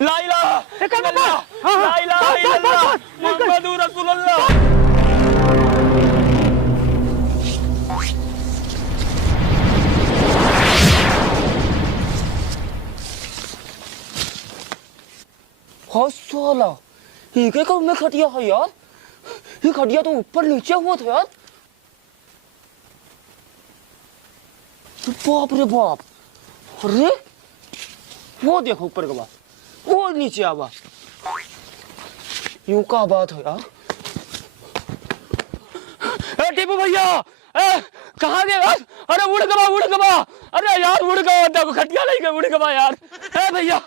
ला इलाहा इल्लल्लाह, ला इलाहा इल्लल्लाह, मुहम्मदुर रसूलुल्लाह। साला ये क्या कब में खटिया है यार? ये खटिया तो ऊपर नीचे हुआ था यार। बाप रे बाप, अरे वो देखो ऊपर का बात, वो नीचे आवा, यूं का बात है यार। टीपू भैया, कहाँ गए यार? अरे उड़ गवा, अरे यार उड़ गवा, देखो खटिया नहीं गए, उड़ गवा यार। भैया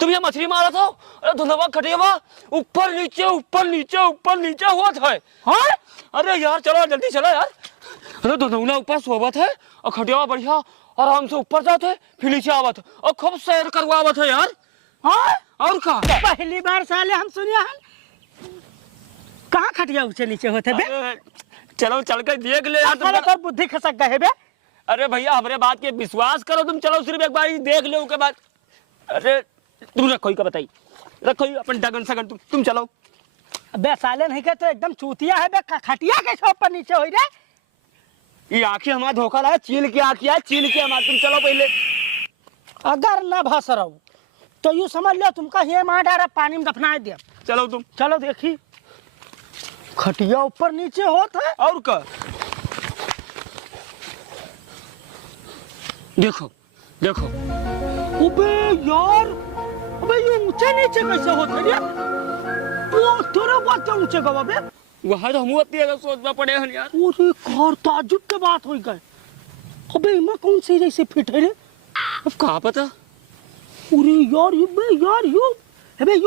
तुम ये मछली मारा था? अरे धुलवा खटिया ऊपर नीचे हुआ था। हाँ अरे यार चलो जल्दी चलो यार। अरे धुलवा ऊपर सोबत है और खटिया बढ़िया आराम से ऊपर जाते फिर नीचे आवत और खूब सैर करवावत है यार। हाँ और का पहली बार साले हम सुनिया कहाँ खटिया ऊंचे नीचे होते बे? चलो चल कर देख ले यार। तुम्हारा तो बुद्धि खसक गए बे। अरे भैया हमारे बात के विश्वास करो तुम, चलो सिर्फ एक बार देख लो उसके बाद। अरे तुम रखो का बताई, रखो अपन डगन सगन, तुम चलो। बे साले नहीं कहते एकदम चूतिया है बे, खटिया कैसे ऊपर नीचे हो रे? ये आंखें हमारा धोखा रहा है, चील की आंखें है, चील के हमारे। तुम चलो पहले। अगर ना भास रहा तो यूँ समझ लो तुमका ये मार डारा पानी में दफना दिया। चलो तुम चलो देखी खटिया ऊपर नीचे होता है और का देखो देखो। अबे यार, अबे ये ऊंचे नीचे कैसे होते रे? वो तेरा बात ऊंचे गवा बे। वहाँ तो हम अपनी अगर सोचना पड़े हैं यार। अरे कार ताजुब के बात हो गए। अबे इमा कौन सी जैसे फिट है रे? अब कहाँ पता। अरे यार ये बे यार यू, अबे